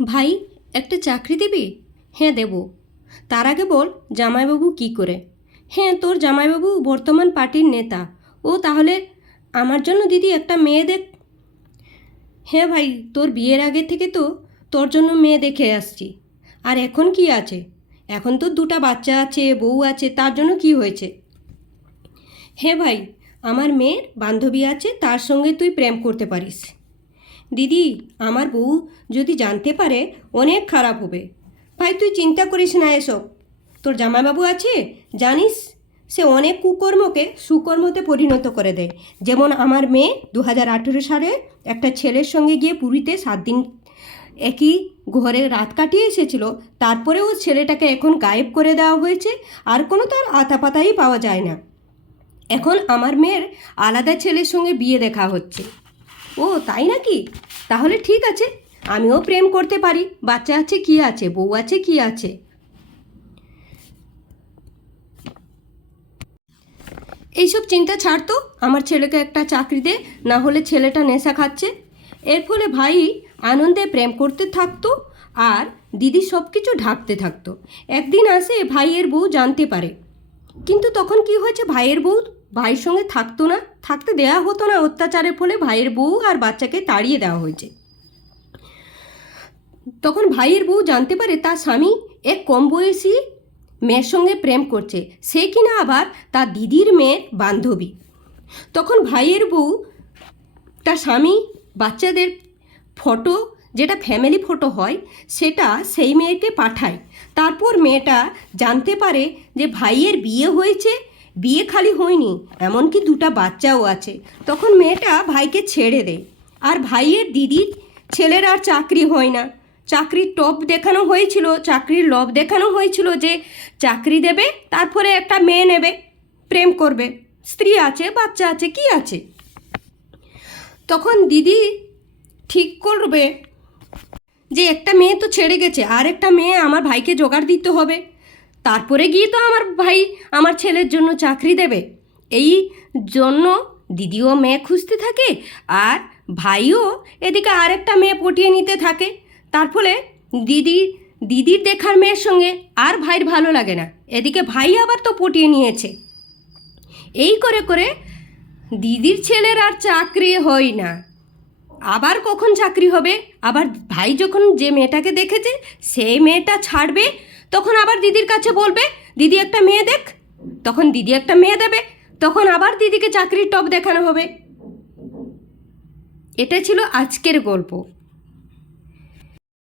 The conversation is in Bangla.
ভাই, একটা চাকরি দিবি? হ্যাঁ দেব। তার আগে বল জামাইবাবু কি করে? হ্যাঁ তোর জামাইবাবু বর্তমান পার্টির নেতা। ও তাহলে আমার জন্য দিদি একটা মেয়ে দেখ। হ্যাঁ ভাই, তোর বিয়ের আগে থেকে তো তোর জন্য মেয়ে দেখে আসছি। আর এখন কি আছে? এখন তো দুটা বাচ্চা আছে, বউ আছে, তার জন্য কি হয়েছে? হ্যাঁ ভাই, আমার মেয়ের বান্ধবী আছে, তার সঙ্গে তুই প্রেম করতে পারিস। দিদি, আমার বউ যদি জানতে পারে, অনেক খারাপ হবে। ভাই, তুই চিন্তা করিস না এসব। তোর জামাইবাবু আছে? জানিস? সে অনেক কুকর্মকে সুকর্মতে পরিণত করে দেয়। যেমন আমার মেয়ে দু হাজার আঠেরো সালে একটা ছেলের সঙ্গে গিয়ে পুরীতে সাত দিন একই ঘরে রাত কাটিয়ে এসেছিল। তারপরেও ছেলেটাকে এখন গায়েব করে দেওয়া হয়েছে। আর কোনো তার আতাপাতাই পাওয়া যায় না। এখন আমার মেয়ের আলাদা ছেলের সঙ্গে বিয়ে দেখা হচ্ছে। ও, তাই নাকি? তাহলে ঠিক আছে, আমিও প্রেম করতে পারি। বাচ্চা আছে কি আছে? বউ আছে কি আছে? এইসব চিন্তা ছাড় তো, আমার ছেলেকে একটা চাকরি দে, না হলে ছেলেটা নেশা খাচ্ছে। এর ফলে ভাই আনন্দে প্রেম করতে থাকতো আর দিদি সব কিছু ঢাকতে থাকতো। একদিন আসে ভাইয়ের বউ জানতে পারে। কিন্তু তখন কি হয়েছে ভাইয়ের বউ? ভাইয়ের সঙ্গে থাকতো না, থাকতে দেওয়া হতো না অত্যাচারের ফলে ভাইয়ের বউ আর বাচ্চাকে তাড়িয়ে দেওয়া হয়েছে। তখন ভাইয়ের বউ জানতে পারে তার স্বামী এক কম বয়সী মেয়ের সঙ্গে প্রেম করছে, সে কিনা আবার তার দিদির মেয়ের বান্ধবী। তখন ভাইয়ের বউ তার স্বামী বাচ্চাদের ফটো, যেটা ফ্যামিলি ফটো হয়, সেটা সেই মেয়েকে পাঠায়। তারপর মেয়েটা জানতে পারে যে ভাইয়ের বিয়ে হয়েছে বিয়ে খালি হয়নি, এমনকি দুটা বাচ্চাও আছে। তখন মেয়েটা ভাইকে ছেড়ে দেয় আর ভাইয়ের দিদির ছেলের আর চাকরি হয় না। চাকরির টপ দেখানো হয়েছিল, চাকরির লব দেখানো হয়েছিল যে চাকরি দেবে, তারপরে একটা মেয়ে নেবে, প্রেম করবে। স্ত্রী আছে, বাচ্চা আছে, কি আছে? তখন দিদি ঠিক করবে যে একটা মেয়ে তো ছেড়ে গেছে আর একটা মেয়ে আমার ভাইকে জোগাড় দিতে হবে। তারপরে গিয়ে তো আমার ভাই আমার ছেলের জন্য চাকরি দেবে। এই জন্য দিদিও মেয়ে খুঁজতে থাকে আর ভাইও এদিকে আরেকটা মেয়ে পটিয়ে নিতে থাকে। তার ফলে দিদি, দিদির দেখার মেয়ের সঙ্গে আর ভাইয়ের ভালো লাগে না। এদিকে ভাই আবার তো পটিয়ে নিয়েছে। এই করে করে দিদির ছেলের আর চাকরি হয় না। আবার কখন চাকরি হবে? আবার ভাই যখন যে মেয়েটাকে দেখেছে, সেই মেয়েটা ছাড়বে তখন আবার দিদির কাছে বলবে, দিদি একটা মেয়ে দেখ। তখন দিদি একটা মেয়ে দেবে, তখন আবার দিদিকে চাকরির টপ দেখানো হবে। এটা ছিল আজকের গল্প।